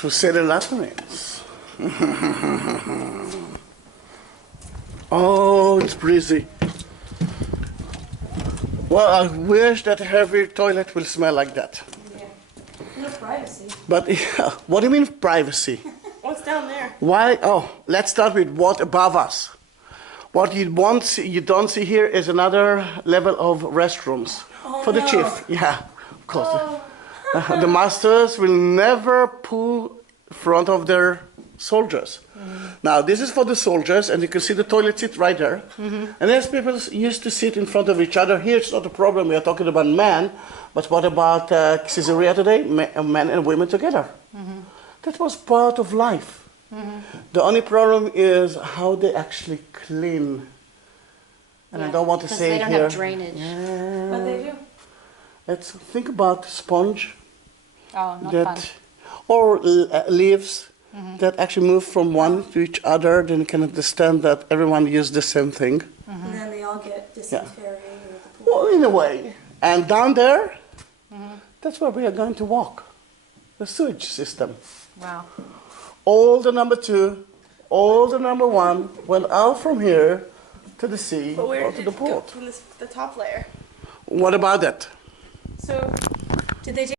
Crusader Latrines. Oh, it's breezy. Well, I wish that every toilet will smell like that. Yeah. No privacy. But yeah, what do you mean privacy? What's down there? Why? Oh, let's start with what above us. What you don't see here is another level of restrooms for the chief. Yeah, of course. Oh. The masters will never pull front of their soldiers. Now, this is for the soldiers, and you can see the toilet seat right there. And as people used to sit in front of each other, here it's not a problem. We are talking about men, but what about Caesarea today? Men and women together. That was part of life. The only problem is how they actually clean. And I don't want to say they don't here. have drainage. Yeah. But they do. Let's think about sponge. Oh, not that, fun. or leaves that actually move from one to each other. Then you can understand that everyone uses the same thing. And then they all get dysentery or the pool. Well, in a way. And down there, that's where we are going to walk. The sewage system. Wow. All the number 2, all the number 1 went out from here to the sea But where or did to the it go port. from the top layer? What about that? So, did they take